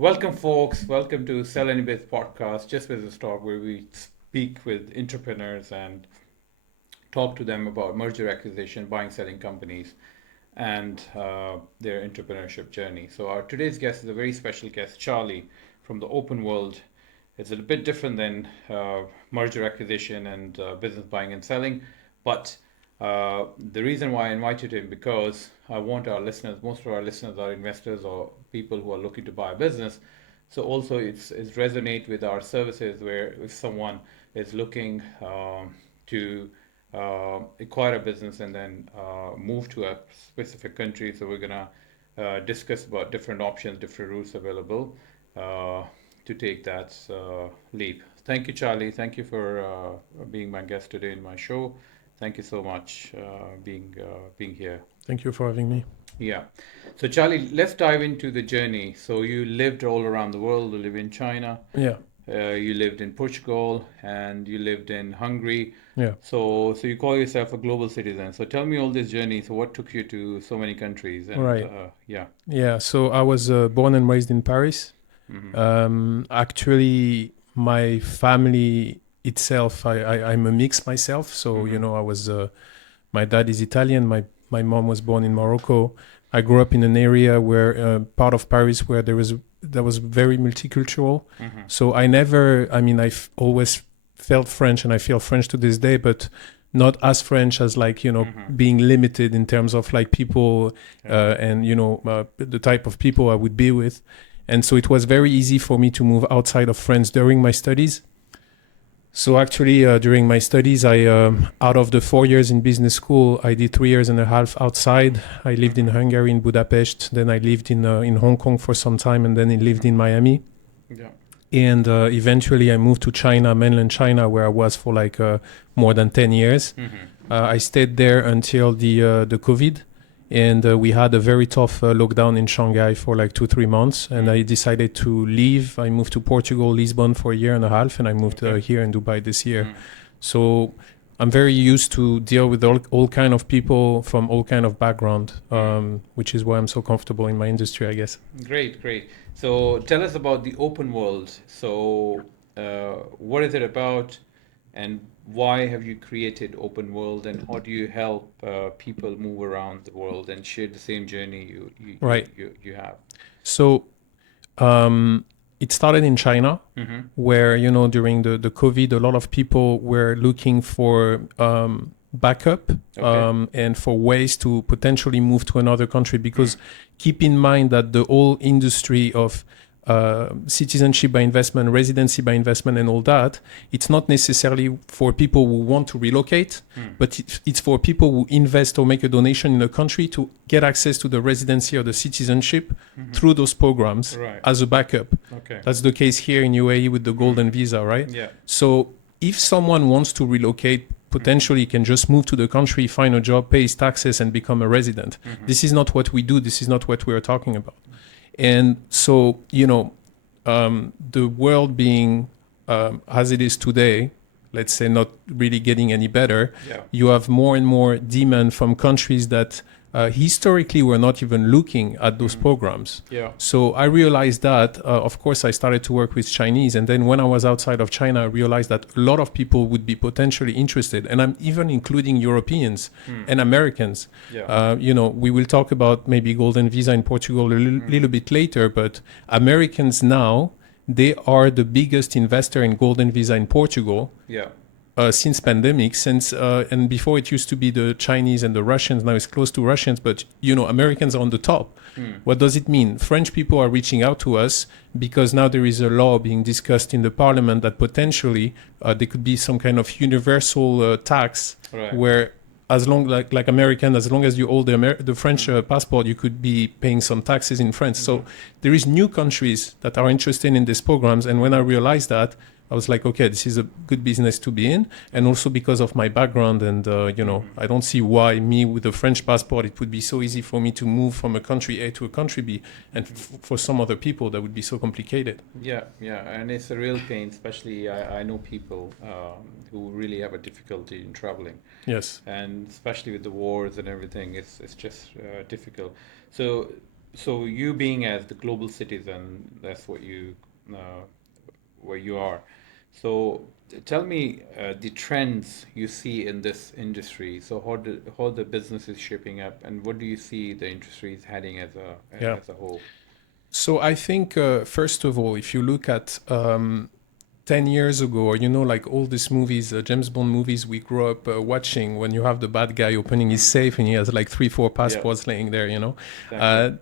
Welcome, folks. Welcome to Sell Any Biz podcast, Just Business Talk, where we speak with entrepreneurs and talk to them about merger acquisition, buying, selling companies, and their entrepreneurship journey. So, our today's guest is a very special guest, Charlie from the open world. It's a bit different than merger acquisition and business buying and selling, but the reason why I invited him because I want our listeners, most of our listeners are investors or people who are looking to buy a business. So also it's resonate with our services where if someone is looking to acquire a business and then move to a specific country. So we're gonna discuss about different options, different routes available to take that leap. Thank you, Charlie. Thank you for being my guest today in my show. Thank you so much being here. Thank you for having me. Yeah. So Charlie, let's dive into the journey. So you lived all around the world. You live in China. Yeah, You lived in Portugal and you lived in Hungary. yeah, So you call yourself a global citizen. So tell me all this journey. So what took you to so many countries? And right. yeah. Yeah, so I was born and raised in Paris. Hmm. Actually, my family itself, I'm a mix myself. So, Hmm. I was, my dad is Italian, my mom was born in Morocco. I grew up in an area where, part of Paris where that was very multicultural. Hmm. So I never, I mean, always felt French and I feel French to this day, but not as French as like, Hmm. being limited in terms of like people Yeah. and, the type of people I would be with. And so it was very easy for me to move outside of France during my studies. So actually, during my studies, out of the 4 years in business school, I did 3 years and a half outside. I lived in Hmm. Hungary, in Budapest. Then I lived in Hong Kong for some time, and then I lived in Hmm. Miami. Yeah. And eventually, I moved to China, mainland China, where I was for like more than 10 years. Hmm. I stayed there until the COVID, and we had a very tough lockdown in Shanghai for like 2 3 months. And I Mm. decided to leave. I moved to Portugal, Lisbon for a year and a half, and I moved Okay. here in Dubai this year. Mm. So I'm very used to deal with all kind of people from all kind of background, Mm. which is why I'm so comfortable in my industry, I guess. Great, great. So tell us about the open world. So what is it about, and why have you created open world, and how do you help people move around the world and share the same journey Right. you have? So um, it started in China, Mm-hmm. where during the COVID, a lot of people were looking for backup Okay. and for ways to potentially move to another country. Mm. Because keep in mind that the whole industry of citizenship by investment, residency by investment, and all that, it's not necessarily for people who want to relocate, Mm. but it's for people who invest or make a donation in a country to get access to the residency or the citizenship Mm-hmm. through those programs Right. as a backup. Okay. That's the case here in UAE with the Mm. golden visa, right? Yeah. So if someone wants to relocate, Mm-hmm. potentially can just move to the country, find a job, pay his taxes, and become a resident. Mm-hmm. This is not what we do. This is not what we are talking about. And so, the world being as it is today, let's say not really getting any better, Yeah. you have more and more demand from countries that historically were not even looking at those Mhm. programs. Yeah. So I realized that, of course, I started to work with Chinese. And then when I was outside of China, I realized that a lot of people would be potentially interested. And I'm even including Europeans Mm. and Americans. Yeah. We will talk about maybe golden visa in Portugal a Mm. little bit later, but Americans now, they are the biggest investor in golden visa in Portugal Yeah. since pandemic, and before it used to be the Chinese and the Russians. Now it's close to Russians, but Americans are on the top. Mm. What does it mean? French people are reaching out to us because now there is a law being discussed in the parliament that potentially there could be some kind of universal tax Right. where, as long like American, as long as you hold the French passport, you could be paying some taxes in France. So there is new countries that are interested in these programs, and when I realized that, I was like, okay, this is a good business to be in. And also because of my background and, I don't see why me with a French passport, it would be so easy for me to move from a country A to a country B. And for some other people, that would be so complicated. Yeah, yeah, and it's a real pain, especially I know people who really have a difficulty in traveling, Yes. and especially with the wars and everything, it's just difficult. So so you being as the global citizen, that's what you uh, where you are. So tell me the trends you see in this industry. So how the business is shaping up, and what do you see the industry is heading Yeah. as a whole? So I think, first of all, if you look at 10 years ago, or like all these movies, James Bond movies we grew up watching, when you have the bad guy opening his Mm. safe and he has like 3, 4 Yeah, passports laying there. exactly.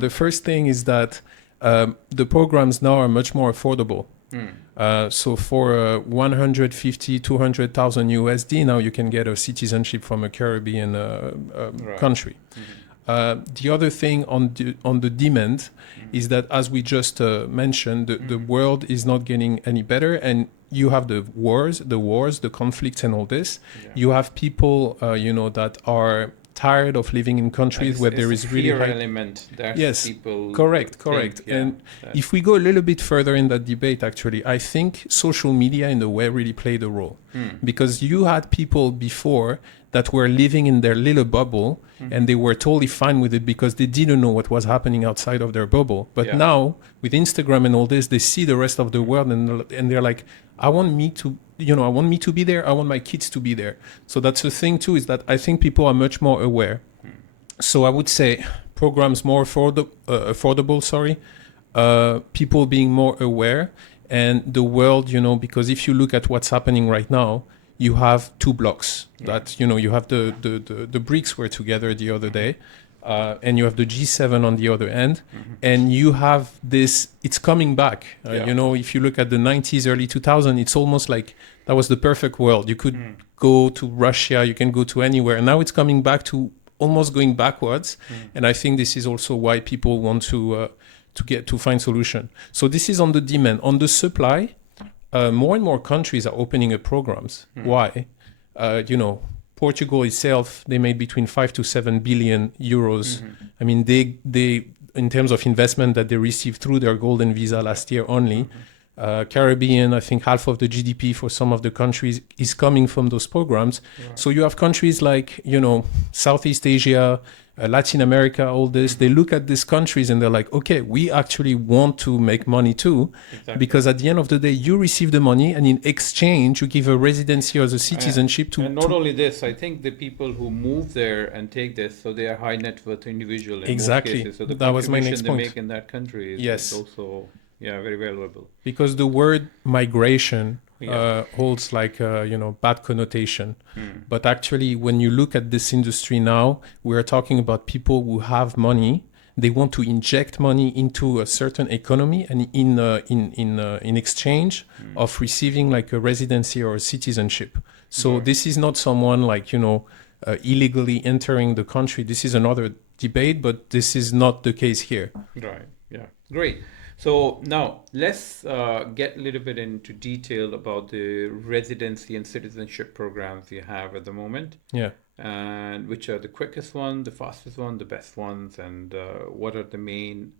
The first thing is that the programs now are much more affordable. Mm. So for 150, 200,000 USD, now you can get a citizenship from a Caribbean Right. country. Mhm. The other thing on the demand Mhm. is that, as we just mentioned, the Mhm. world is not getting any better, and you have the wars, the conflicts, and all this. Yeah. You have people, that are tired of living in And countries where it's there a is really fear high. element that Yes, people correct. think, yeah, And that, if we go a little bit further in that debate, actually, I think social media in a way really played a role, mm. because you had people before that were living in their little bubble, and they were totally fine with it because they didn't know what was happening outside of their bubble. But Yeah. now with Instagram and all this, they see the rest of the world, and they're like, I want me to be there. I want my kids to be there. So that's the thing too, is that I think people are much more aware. So I would say programs more affordable, sorry, people being more aware, and the world, because if you look at what's happening right now, you have two blocks that, you have the BRICS were together the other day, and you have the G7 on the other end, and you have this, it's coming back. Yeah. If you look at the 90s, early 2000s, it's almost like that was the perfect world. You could Mm. go to Russia, you can go to anywhere. And now it's coming back to almost going backwards. And I think this is also why people want to find solution. So this is on the demand. On the supply, more and more countries are opening up programs. Why? Portugal itself, they made between 5 to 7 billion euros. I mean, they in terms of investment that they received through their golden visa last year only. Caribbean, I think half of the GDP for some of the countries is coming from those programs. Right. So you have countries like, Southeast Asia, Latin America, all this. They look at these countries and they're like, okay, we actually want to make money too. Exactly. Because at the end of the day, you receive the money, and in exchange, you give a residency or the citizenship to. And not only this, I think the people who move there and take this, so they are high net worth individual in Exactly. most cases. So the That was my next contribution they point. make in that country Yes. is also, yeah, very valuable. Because the word migration Yeah. holds like bad connotation, but actually when you look at this industry now, we're talking about people who have money. They want to inject money into a certain economy, and in exchange of receiving like a residency or a citizenship. So Right. this is not someone like illegally entering the country. This is another debate, but this is not the case here. Right. Yeah. Great. So now let's get a little bit into detail about the residency and citizenship programs you have at the moment, Yeah. and which are the quickest one, the fastest one, the best ones, and what are the main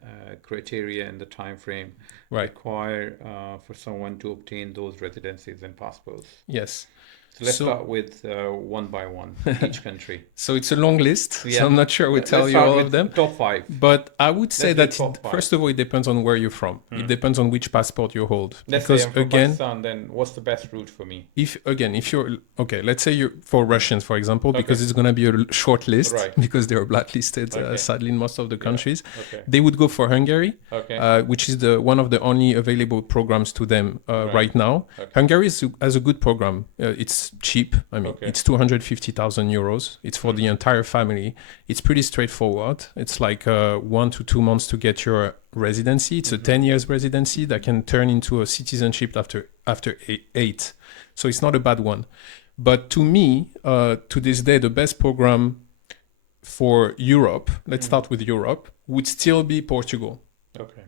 criteria and the time frame Right. required for someone to obtain those residencies and passports. Yes. So let's So- start with one by one, each country. So it's a long list. Yeah. So I'm not sure we Let's tell you start all with of them. top five. But I would say Let's do that top five. first of all, it depends on where you're from. It depends on which passport you hold. Let's because say I'm from again, Pakistan, then what's the best route for me? if you're okay, let's say you're for Russians, for example, because Okay. it's going to be a short list, Right. because they're blacklisted, Okay. sadly, in most of the countries. Okay. They would go for Hungary, Okay. which is one of the only available programs to them right now. Okay. Hungary has a good program. It's cheap. I mean, Okay. it's 250,000 euros. It's for the entire family. It's pretty straightforward. It's like 1 to 2 months to get your residency. It's a 10 years residency that can turn into a citizenship after 8. So it's not a bad one. But to me, to this day, the best program for Europe, let's start with Europe, would still be Portugal. Okay.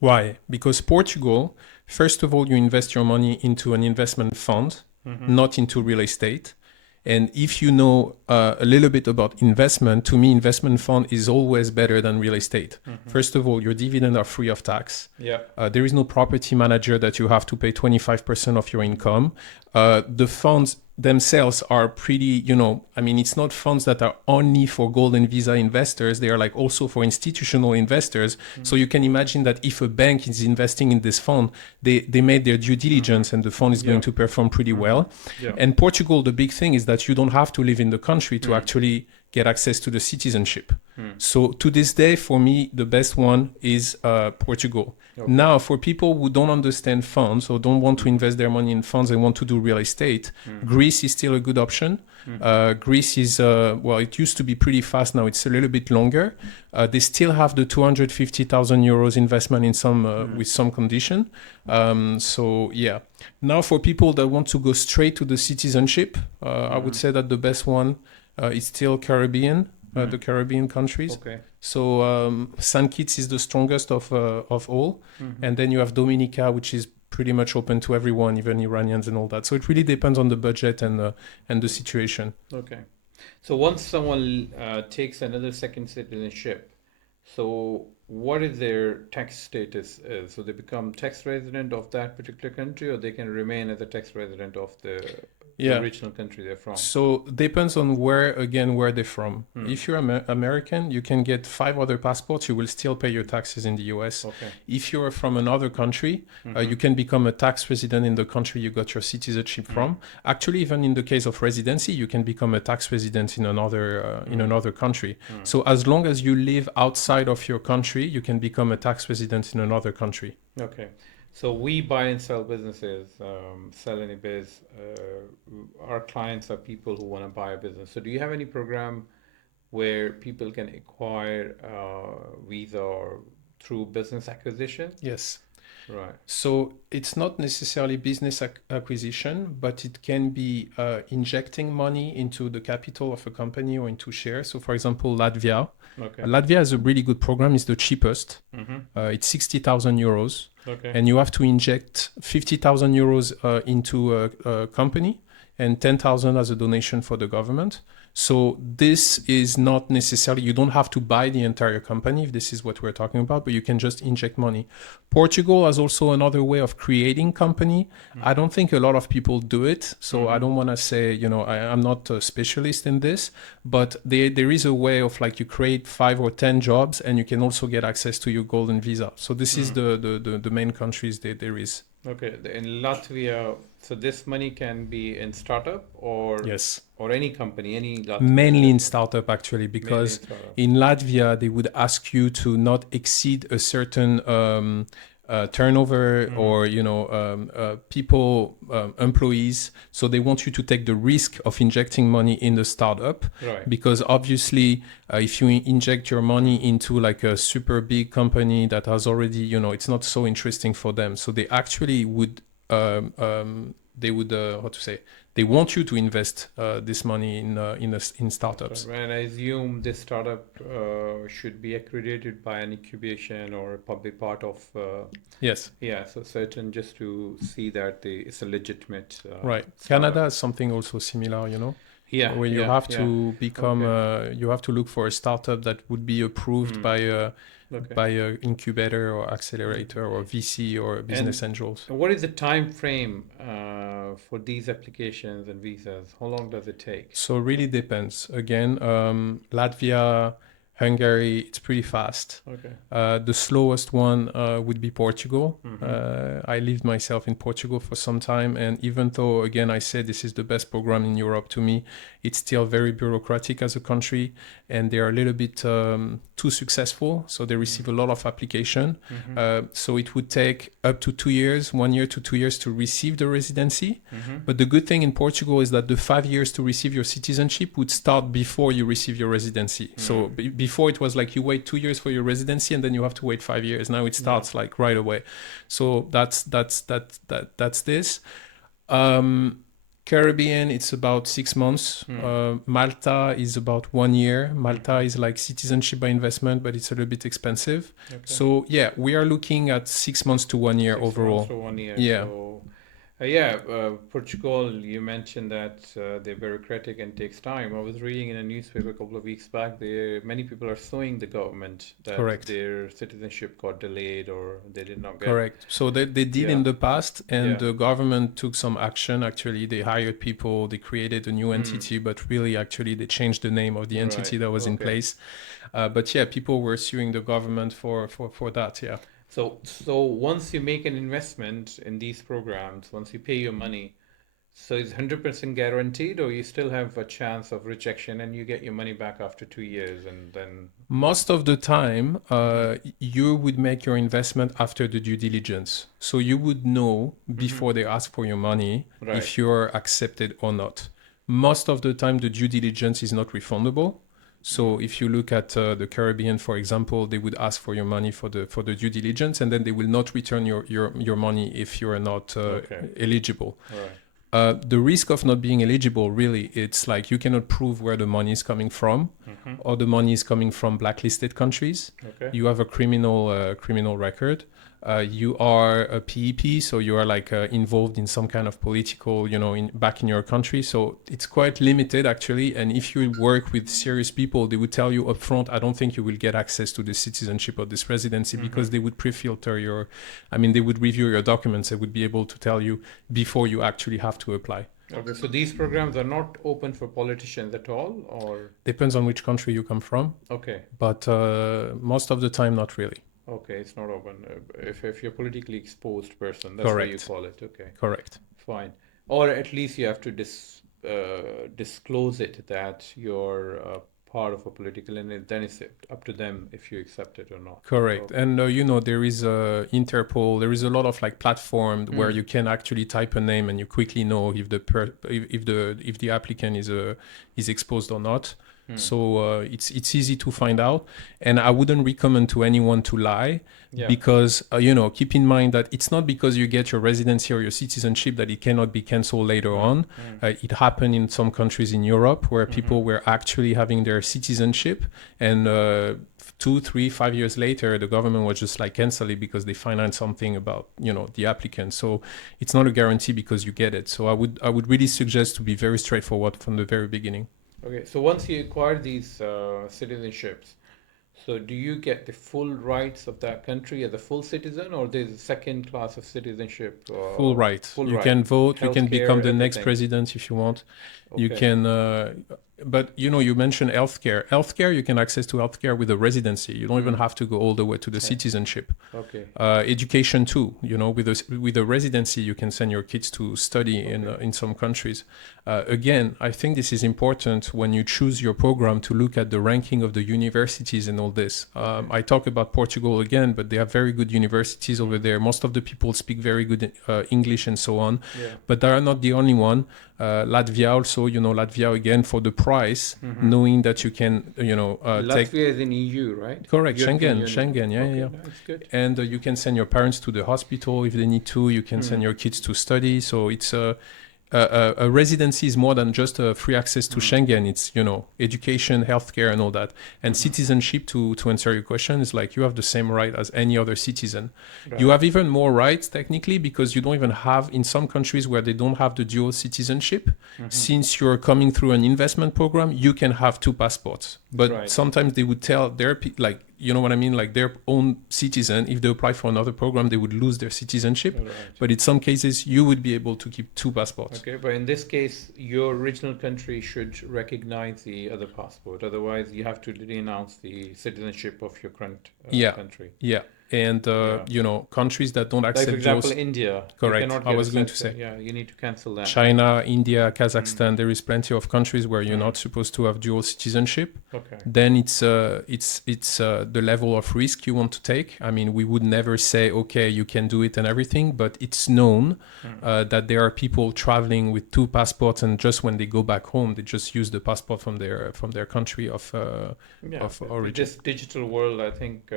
Why? Because Portugal, first of all, you invest your money into an investment fund, not into real estate. And if you know a little bit about investment, to me, investment fund is always better than real estate. First of all, your dividends are free of tax. Yeah. There is no property manager that you have to pay 25% of your income. The funds themselves are pretty, I mean, it's not funds that are only for golden visa investors. They are like also for institutional investors. So you can imagine that if a bank is investing in this fund, they made their due diligence and the fund is going to perform pretty well. Yeah. And Portugal, the big thing is that you don't have to live in the country to actually get access to the citizenship. So to this day, for me, the best one is Portugal. Okay. Now, for people who don't understand funds or don't want to invest their money in funds and want to do real estate, Greece is still a good option. Greece is, well, it used to be pretty fast. Now it's a little bit longer. They still have the 250,000 euros investment in some with some condition. So yeah. Now for people that want to go straight to the citizenship, I would say that the best one is still Caribbean, the Caribbean countries. Okay. So St. Kitts is the strongest of all, and then you have Dominica, which is pretty much open to everyone, even Iranians and all that. So it really depends on the budget and the situation. Okay. So once someone takes another second citizenship, so what is their tax status is? So they become tax resident of that particular country, or they can remain as a tax resident of the original country they're from? So depends on where they're from. If you're American, you can get 5 other passports. You will still pay your taxes in the US. Okay. If you're from another country, you can become a tax resident in the country you got your citizenship from. Actually, even in the case of residency, you can become a tax resident in another country. So as long as you live outside of your country, you can become a tax resident in another country. Okay. So we buy and sell businesses, sell any biz. Our clients are people who want to buy a business. So do you have any program where people can acquire visa or through business acquisition? Yes. Right. So it's not necessarily business acquisition, but it can be injecting money into the capital of a company or into shares. So for example, Latvia. Okay. Latvia has a really good program. It's the cheapest. It's 60,000 euros. Okay. And you have to inject 50,000 euros into a company and 10,000 as a donation for the government. So this is not necessarily, you don't have to buy the entire company if this is what we're talking about, but you can just inject money. Portugal has also another way of creating company. I don't think a lot of people do it. So I don't want to say, I'm not a specialist in this, but there is a way of like you create 5 or 10 jobs and you can also get access to your golden visa. So this is the main countries that there is. Okay. In Latvia, so this money can be in startup or Yes. or any company, any Latvia. Mainly in startup actually, because in Latvia they would ask you to not exceed a certain turnover or people employees. So they want you to take the risk of injecting money in the startup, Right. because obviously if you inject your money into like a super big company that has already it's not so interesting for them. So they actually would how to say, they want you to invest this money in startups. And I assume this startup should be accredited by an incubation or a public part of. Yes. Yeah, so certain just to see that it's a legitimate. Right. startup. Canada has something also similar, Yeah. where you yeah, have yeah. to become, you have to look for a startup that would be approved by a incubator or accelerator or VC or business angels. And what is the time frame for these applications and visas? How long does it take? So it really depends. Again, Latvia, Hungary, it's pretty fast. Okay. The slowest one would be Portugal. I lived myself in Portugal for some time, and even though, again, I said this is the best program in Europe to me, it's still very bureaucratic as a country, and they are a little bit too successful, so they receive a lot of application. So it would take up to 2 years, 1 year to 2 years to receive the residency. But the good thing in Portugal is that the 5 years to receive your citizenship would start before you receive your residency. So before it was like you wait 2 years for your residency and then you have to wait 5 years. Now it starts like right away. So that's this. Caribbean, it's about 6 months. Malta is about 1 year. Malta is like citizenship by investment, but it's a little bit expensive. Okay. So yeah, we are looking at 6 months to 1 year overall. 6 months to 1 year. Yeah. So, Portugal, you mentioned that they're bureaucratic and takes time. I was reading in a newspaper a couple of weeks back, many people are suing the government that Correct. their citizenship got delayed or they did not get. Correct. So they did Yeah, in the past, and yeah. the government took some action. Actually, they hired people, they created a new Hmm. entity, but really, actually, they changed the name of the entity Right. that was in Okay. place. But yeah, people were suing the government for that. Yeah. So once you make an investment in these programs, once you pay your money, so it's 100% guaranteed, or you still have a chance of rejection and you get your money back after 2 years and then what? Most of the time, Mm-hmm. you would make your investment after the due diligence. So you would know Mm-hmm. before they ask for your money Right. if you're accepted or not. Most of the time, the due diligence is not refundable. So Mm. if you look at the Caribbean, for example, they would ask for your money for the due diligence, and then they will not return your money if you are not Okay. eligible. Right. The risk of not being eligible, really, it's like you cannot prove where the money is coming from, Mm-hmm. or the money is coming from blacklisted countries. Okay. You have a criminal record. You are a PEP, so you are like involved in some kind of political, back in your country. So it's quite limited actually. And if you work with serious people, they would tell you upfront, I don't think you will get access to the citizenship or this residency Mm-hmm. because they would pre-filter I mean, they would review your documents. They would be able to tell you before you actually have to apply. Okay. So these programs are not open for politicians at all, or Depends on which country you come from, okay. but most of the time, not really. Okay, it's not open. If you're politically exposed person, that's why you Correct. call it. Okay, Correct. fine. Or at least you have to disclose it that you're part of a political, and then it's up to them if you accept it or not. Correct. Okay. And there is Interpol. There is a lot of like platform where Hmm. you can actually type a name and you quickly know if if the applicant is exposed or not. Hmm. So it's easy to find out. And I wouldn't recommend to anyone to lie Yeah. because keep in mind that it's not because you get your residency or your citizenship that it cannot be canceled later Hmm. on. Hmm. It happened in some countries in Europe where Hmm. people were actually having their citizenship and 2, 3, 5 years later, the government was just like cancel it because they find out something about the applicant. So it's not a guarantee because you get it. So I would really suggest to be very straightforward from the very beginning. Okay. So once you acquire these citizenships, so do you get the full rights of that country as a full citizen, or there's a second class of citizenship, Full right. full You right, can vote. You can become healthcare, the next everything? president if you want. You Okay. can, but you mentioned healthcare. Healthcare, you can access to healthcare with a residency. You don't even Hmm. have to go all the way to the Okay. citizenship. Okay. Education too. With a residency, you can send your kids to study Okay. in some countries. Again, I think this is important when you choose your program to look at the ranking of the universities and all this. Okay. I talk about Portugal again, but they have very good universities over Hmm. there. Most of the people speak very good English and so on, Yeah. but they are not the only one. Latvia also, Latvia again for the price, Hmm. knowing that you can, take. Latvia is in EU, right? Correct, European Union. Schengen, yeah, yeah, Okay, yeah. that's good. And you can send your parents to the hospital if they need to. You can send Hmm. your kids to study. So it's a residency is more than just free access to Hmm. Schengen. It's education, healthcare, and all that. And Hmm. citizenship, to answer your question, is like you have the same right as any other citizen. You Right. have even more rights technically because you don't even have in some countries where they don't have the dual citizenship. Hmm. Since you're coming through an investment program, you can have two passports. But Right. sometimes they would tell like you know what I mean, like their own citizen, if they apply for another program, they would lose their citizenship. Right. But in some cases, you would be able to keep two passports. Okay, but in this case, your original country should recognize the other passport. Otherwise, you have to renounce the citizenship of your current Yeah, country. yeah. And, Yeah. countries that don't Like, for accept example, duals, India, you correct. cannot I get a was going to set. say Yeah, you need to cancel that. China, India, Mm. Kazakhstan, there is plenty of countries where you're Mm. not supposed to have dual citizenship. Okay. Then it's the level of risk you want to take. I mean, we would never say, okay, you can do it and everything, but it's known Mm. that there are people traveling with two passports, and just when they go back home, they just use the passport from their country Yeah, of but with origin. this digital world, I think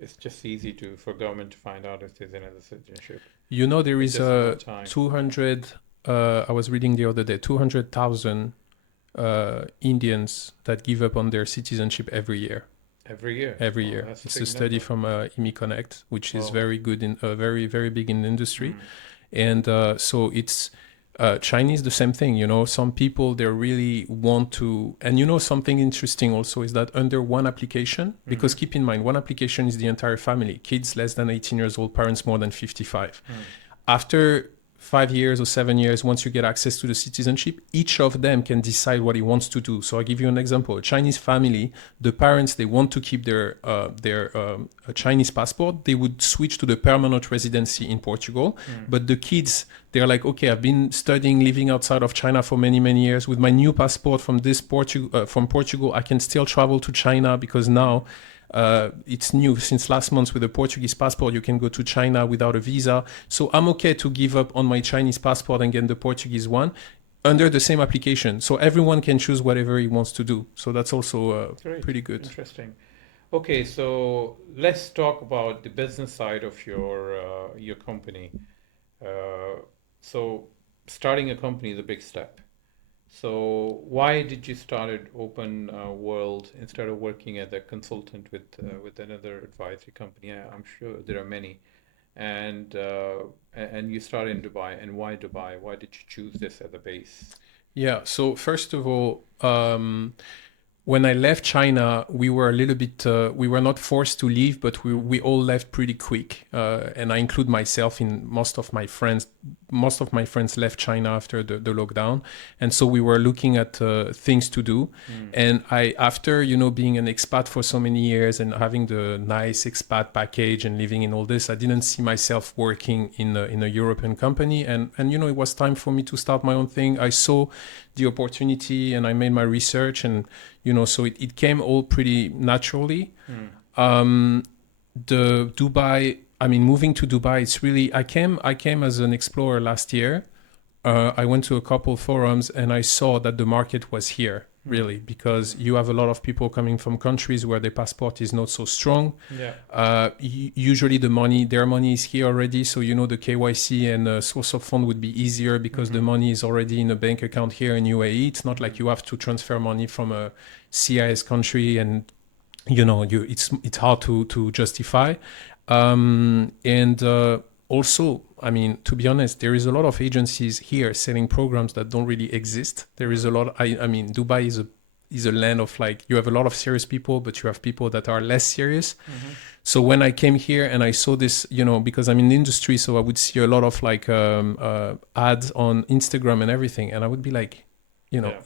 it's just easy for government to find out if there's another citizenship. There It's is just about time. 200. I was reading the other day, 200,000 Indians that give up on their citizenship every year. Every year. Every Oh, year. that's a It's a big study number. from IMI Connect, which is Oh. very good very very big in the industry. Mm. And so it's Chinese, the same thing. Some people, they really want to, and something interesting also is that under one application, because keep in mind, one application is the entire family, kids less than 18 years old, parents more than 55. After 5 years or 7 years, once you get access to the citizenship, each of them can decide what he wants to do. So I'll give you an example. A Chinese family, the parents, they want to keep their Chinese passport. They would switch to the permanent residency in Portugal. But the kids, they're like, okay, I've been studying, living outside of China for many, many years. With my new passport from Portugal, I can still travel to China because now it's new since last month. With a Portuguese passport, you can go to China without a visa. So I'm okay to give up on my Chinese passport and get the Portuguese one under the same application. So everyone can choose whatever he wants to do. So that's also Great. pretty good. Interesting. Okay, so let's talk about the business side of your company. So starting a company is a big step. So why did you start at Open World instead of working as a consultant with another advisory company? I'm sure there are many. And you started in Dubai. And why Dubai? Why did you choose this as a base? Yeah. So first of all, when I left China, we were a little bit, we were not forced to leave, but we all left pretty quick. And I include myself in most of my friends. Most of my friends left China after the lockdown. And so we were looking at things to do. And after, being an expat for so many years and having the nice expat package and living in all this, I didn't see myself working in a European company. And it was time for me to start my own thing. I saw the opportunity and I made my research, and so it came all pretty naturally. The Dubai, moving to Dubai, it's really, I came as an explorer last year. I went to a couple forums and I saw that the market was here, really, because you have a lot of people coming from countries where their passport is not so strong. Yeah. Usually their money is here already, so the KYC and source of fund would be easier because the money is already in a bank account here in UAE. It's not like you have to transfer money from a CIS country, and it's hard to justify. Also, to be honest, there is a lot of agencies here selling programs that don't really exist. There is a lot. Dubai is a land of, like, you have a lot of serious people, but you have people that are less serious. So when I came here and I saw this, because I'm in the industry, so I would see a lot of ads on Instagram and everything, and I would be like, Yeah.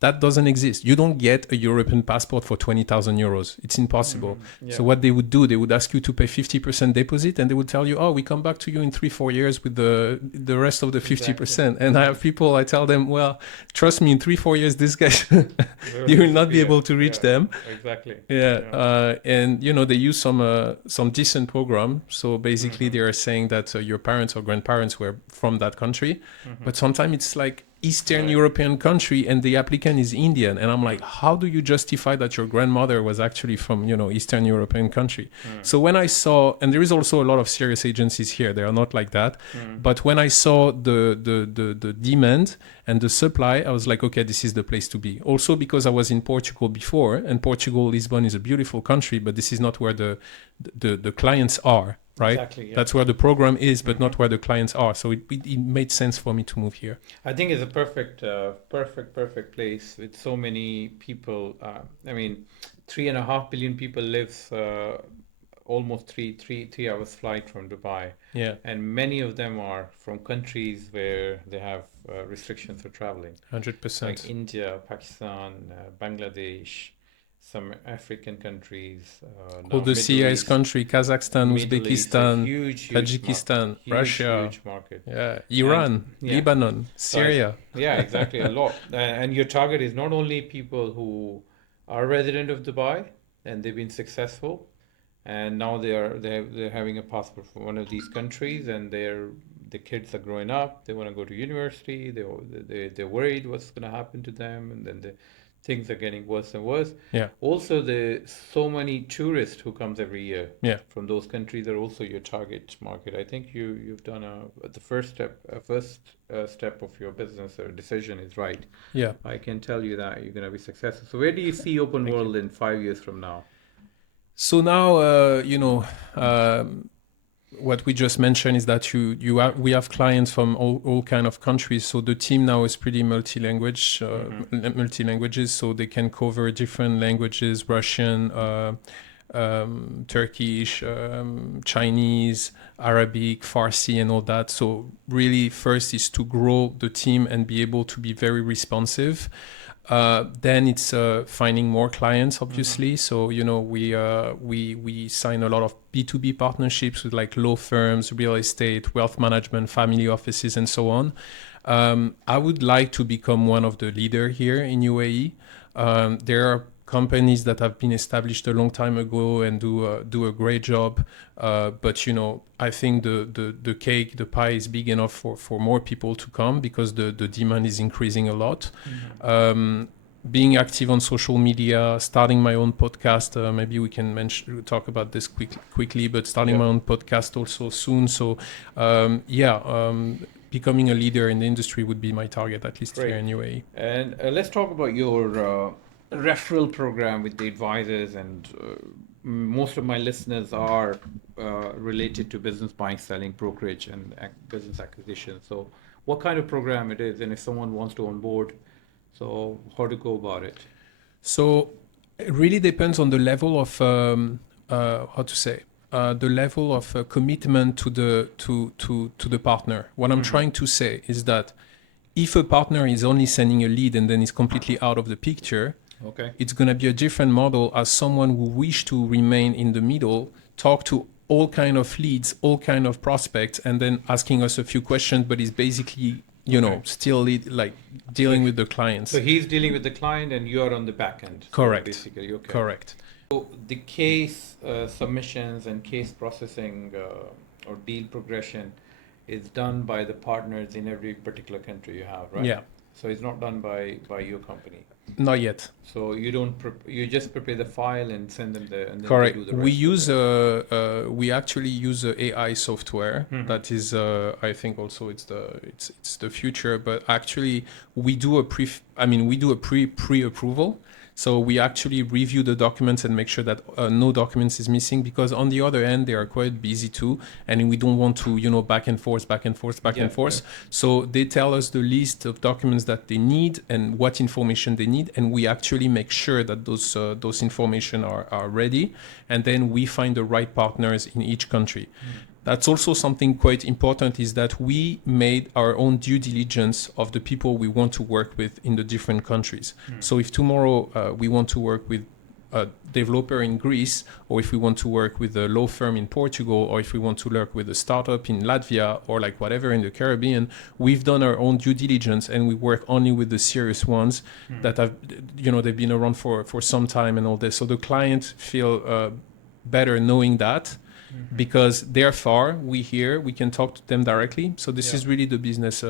that doesn't exist. You don't get a European passport for 20,000 euros. It's impossible. Yeah. So what they would do, they would ask you to pay 50% deposit, and they would tell you, oh, we come back to you in 3-4 years with the rest of the 50%. And I have people, I tell them, well, trust me, in 3-4 years, this guys, you will not be able to reach them. Exactly. Yeah. And they use some decent program. So basically they are saying that your parents or grandparents were from that country, but sometimes it's like Eastern European country and the applicant is Indian, and I'm like, how do you justify that your grandmother was actually from Eastern European country? So when I saw, and there is also a lot of serious agencies here, they are not like that, but when I saw the demand and the supply, I was like, okay, this is the place to be. Also because I was in Portugal before, and Portugal, Lisbon is a beautiful country, but this is not where the clients are. Right? Exactly, yeah. That's where the program is, but not where the clients are. So it made sense for me to move here. I think it's a perfect place with so many people. 3.5 billion people live almost three hours flight from Dubai. Yeah. And many of them are from countries where they have restrictions for traveling. 100%. Like India, Pakistan, Bangladesh, some African countries. All the CIS country, Kazakhstan, Uzbekistan, Tajikistan, Russia. Huge market. Yeah, Iran, Lebanon, Syria. Yeah, exactly, a lot. And your target is not only people who are resident of Dubai and they've been successful, and now they're having a passport from one of these countries, and the kids are growing up. They want to go to university. They're worried what's going to happen to them, and then things are getting worse and worse. Yeah. Also, so many tourists who comes every year. Yeah. From those countries are also your target market. I think you've done the first step of your business or decision is right. Yeah. I can tell you that you're going to be successful. So where do you see Open World in 5 years from now? So now, what we just mentioned is that we have clients from all kind of countries. So the team now is pretty multi-languages, so they can cover different languages: Russian, Turkish, Chinese, Arabic, Farsi, and all that. So really, first is to grow the team and be able to be very responsive. Then it's finding more clients, obviously. So we sign a lot of B2B partnerships with like law firms, real estate, wealth management, family offices, and so on. I would like to become one of the leader here in UAE. There are companies that have been established a long time ago and do a great job, but I think the pie is big enough for more people to come because the demand is increasing a lot. Being active on social media, starting my own podcast, maybe we can talk about this quickly, but starting my own podcast also soon. So becoming a leader in the industry would be my target, at least here in UAE. And let's talk about your referral program with the advisors. And most of my listeners are related to business buying, selling, brokerage, and business acquisition. So what kind of program it is, and if someone wants to onboard, so how to go about it? So it really depends on the level of the level of commitment to the partner. What I'm trying to say is that if a partner is only sending a lead and then is completely out of the picture, it's going to be a different model as someone who wish to remain in the middle, talk to all kind of leads, all kind of prospects, and then asking us a few questions, but is basically still dealing with the clients. So he's dealing with the client and you're on the back end. Correct. So basically, okay. Correct. So the case submissions and case processing or deal progression is done by the partners in every particular country you have, right? Yeah. So it's not done by your company. Not yet. So you don't you just prepare the file and send them and then correct. They do the rest. We actually use AI software that is I think also it's the future. But actually we do a pre-approval. So we actually review the documents and make sure that no documents is missing, because on the other end, they are quite busy too. And we don't want to, back and forth. Yeah. So they tell us the list of documents that they need and what information they need. And we actually make sure that those information are ready. And then we find the right partners in each country. That's also something quite important, is that we made our own due diligence of the people we want to work with in the different countries. So if tomorrow we want to work with a developer in Greece, or if we want to work with a law firm in Portugal, or if we want to work with a startup in Latvia, or like whatever in the Caribbean, we've done our own due diligence and we work only with the serious ones that have, they've been around for some time and all this. So the client feel better knowing that. Because they're far, we can talk to them directly. So this is really the business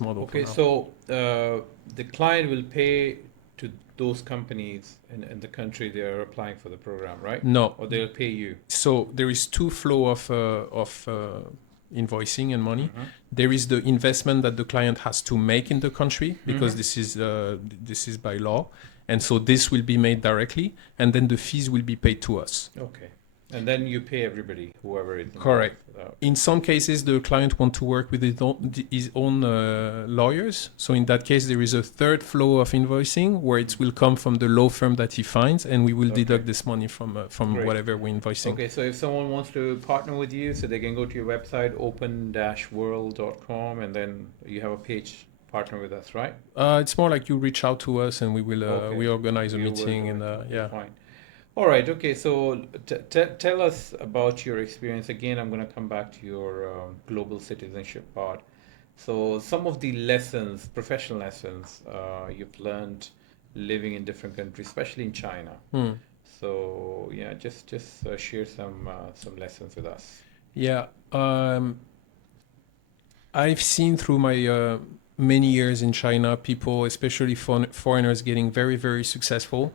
model. Okay, so the client will pay to those companies in the country they are applying for the program, right? No. Or they'll pay you. So there is two flow of invoicing and money. There is the investment that the client has to make in the country, because this is by law, and so this will be made directly, and then the fees will be paid to us. Okay. And then you pay everybody, whoever is involved. Correct. In some cases, the client wants to work with his own lawyers. So in that case, there is a third flow of invoicing where it will come from the law firm that he finds, and we will deduct this money from whatever we're invoicing. Okay, so if someone wants to partner with you, so they can go to your website, open-world.com, and then you have a page, partner with us, right? It's more like you reach out to us and we will we organize a meeting and Fine. All right. Okay. So tell us about your experience. Again, I'm going to come back to your global citizenship part. So some of the lessons, professional lessons, you've learned living in different countries, especially in China. So yeah, just share some lessons with us. Yeah. I've seen through my many years in China, people, especially foreigners, getting very, very successful.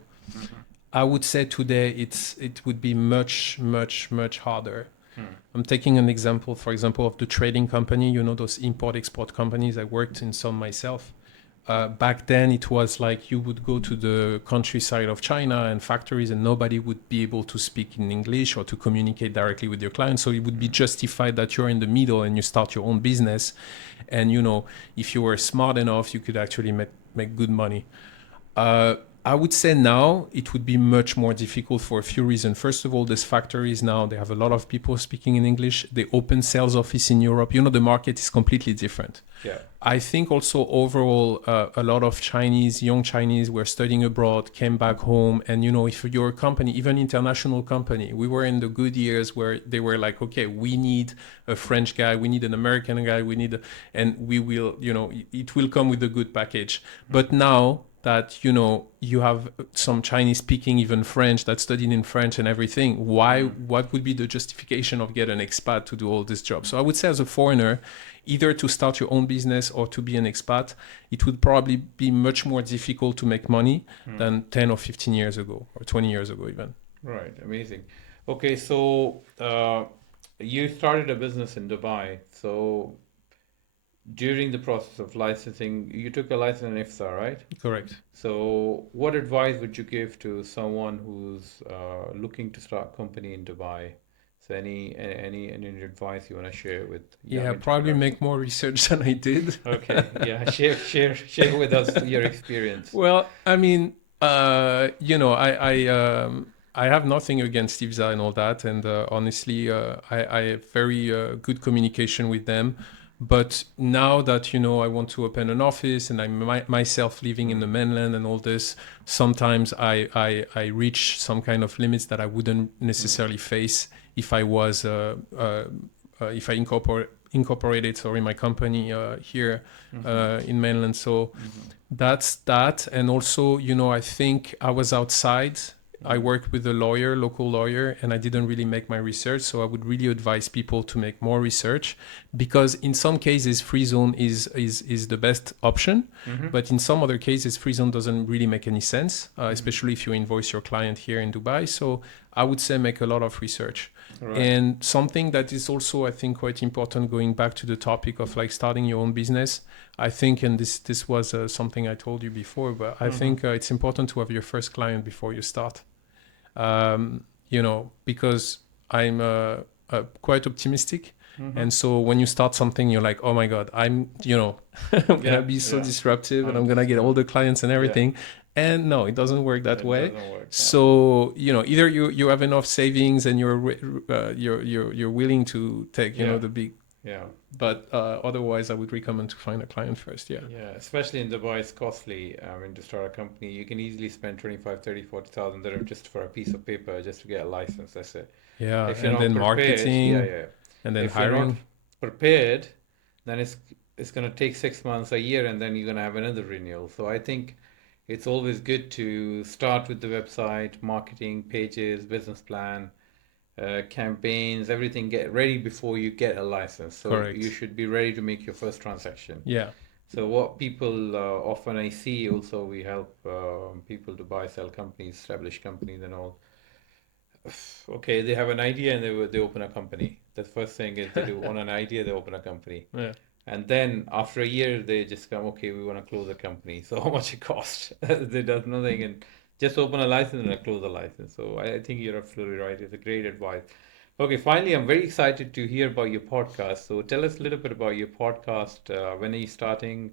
I would say today it would be much, much, much harder. I'm taking an example, for example, of the trading company, those import-export companies. I worked in some myself. back then it was like you would go to the countryside of China and factories and nobody would be able to speak in English or to communicate directly with your clients. So it would be justified that you're in the middle and you start your own business. And, if you were smart enough, you could actually make good money. I would say now it would be much more difficult for a few reasons. First of all, these factories now, they have a lot of people speaking in English. They open sales office in Europe. The market is completely different. Yeah. I think also overall, a lot of young Chinese were studying abroad, came back home. And, if you're a company, even international company, we were in the good years where they were like, okay, we need a French guy, we need an American guy, and we will, it will come with a good package. But now that, you have some Chinese speaking, even French, that studied in French and everything, what would be the justification of getting an expat to do all this job? So I would say as a foreigner, either to start your own business or to be an expat, it would probably be much more difficult to make money than 10 or 15 years ago or 20 years ago even. Right, amazing. Okay, so you started a business in Dubai. So during the process of licensing, you took a license in IFSA, right? Correct. So what advice would you give to someone who's looking to start a company in Dubai? So any advice you want to share with young Probably entrepreneurs? make more research than I did. Okay, yeah, share with us your experience. Well, I mean, I have nothing against IFSA and all that, and honestly, I have very good communication with them. But now that I want to open an office and I'm myself living in the mainland and all this, sometimes I reach some kind of limits that I wouldn't necessarily face if I was if I incorporated my company here in mainland. So that's that. And also, I think I was outside. I worked with a local lawyer, and I didn't really make my research. So I would really advise people to make more research, because in some cases, free zone is the best option. But in some other cases, free zone doesn't really make any sense, especially if you invoice your client here in Dubai. So I would say make a lot of research. Right. And something that is also, I think, quite important, going back to the topic of starting your own business, I think, and this was something I told you before, but I think it's important to have your first client before you start. Because I'm quite optimistic. And so when you start something, you're like, oh my God, I'm gonna be so disruptive and I'm gonna get all the clients and everything. And no, it doesn't work that way. So, either you have enough savings and you're willing to take, the big. Yeah. But otherwise, I would recommend to find a client first. Yeah. Yeah. Especially in Dubai, it's costly. To start a company, you can easily spend 25, 30, 40,000 dirham just for a piece of paper, just to get a license. That's it. Yeah. If you're and not then prepared, marketing. And then if hiring. you're not prepared, then it's going to take 6 months, a year, and then you're going to have another renewal. So I think it's always good to start with the website, marketing, pages, business plan, campaigns, everything. Get ready before you get a license. So Correct. You should be ready to make your first transaction. Yeah. So what people often I see also, we help people to buy, sell companies, establish companies and all. Okay, they have an idea and they open a company. The first thing is they do on an idea, they open a company. Yeah. And then after a year, they just come, okay, we want to close a company. So how much it costs? They does nothing and just open a license and close a license. So I think you're absolutely right. It's a great advice. Okay, finally, I'm very excited to hear about your podcast. So tell us a little bit about your podcast. When are you starting?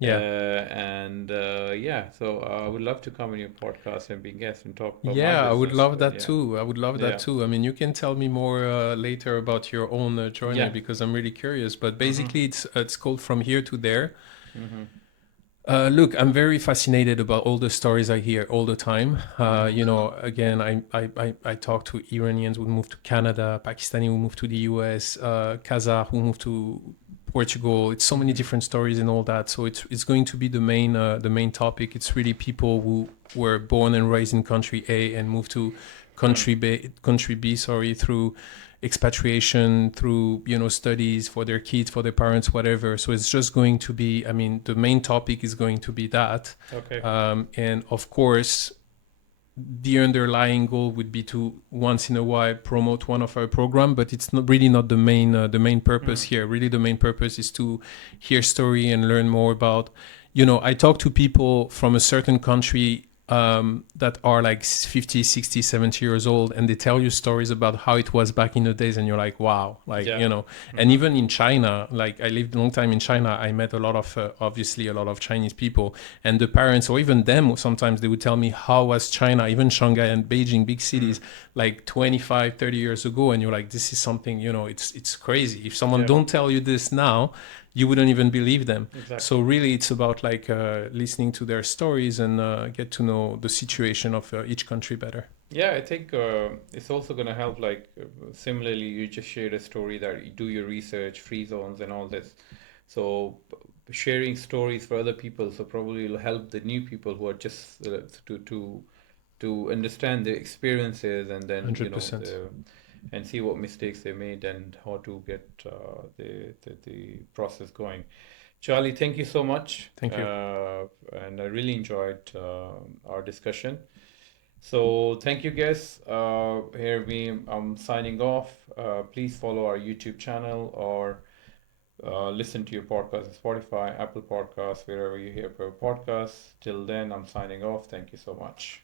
Yeah. So I would love to come on your podcast and be a guest and talk about my Yeah, I would business. love But that too. I would love Yeah. that too. I mean, you can tell me more later about your own journey, Yeah. because I'm really curious. But basically, it's called From Here to There. Mhm. Look, I'm very fascinated about all the stories I hear all the time. Again, I talk to Iranians who moved to Canada, Pakistani who moved to the US, Kazakh who moved to Portugal. It's so many different stories and all that. So it's going to be the main topic. It's really people who were born and raised in country A and moved to country B, through expatriation, through studies for their kids, for their parents, whatever. So it's just going to be, the main topic is going to be that. Okay. And of course, the underlying goal would be to once in a while promote one of our program, but it's not the main purpose here. Really, the main purpose is to hear story and learn more about I talk to people from a certain country that are like 50, 60, 70 years old, and they tell you stories about how it was back in the days, and you're like, wow, like, Yeah. and Mm-hmm. even in China, like I lived a long time in China, I met a lot of, obviously, a lot of Chinese people, and the parents, or even them, sometimes they would tell me how was China, even Shanghai and Beijing, big cities, like 25, 30 years ago, and you're like, this is something, it's crazy. If someone Yeah. don't tell you this now, you wouldn't even believe them. So Exactly. really, it's about like listening to their stories and get to know the situation of each country better. Yeah, I think it's also going to help. Like, similarly, you just shared a story that you do your research, free zones, and all this. So, sharing stories for other people, so probably will help the new people who are just to understand the experiences, and then 100%. and see what mistakes they made and how to get the process going. Charlie, thank you so much, Thank you. and I really enjoyed our discussion. So thank you, guys. Here I'm signing off. Please follow our YouTube channel or listen to your podcast on Spotify, Apple Podcasts, wherever you hear your podcasts. Till then, I'm signing off. Thank you so much.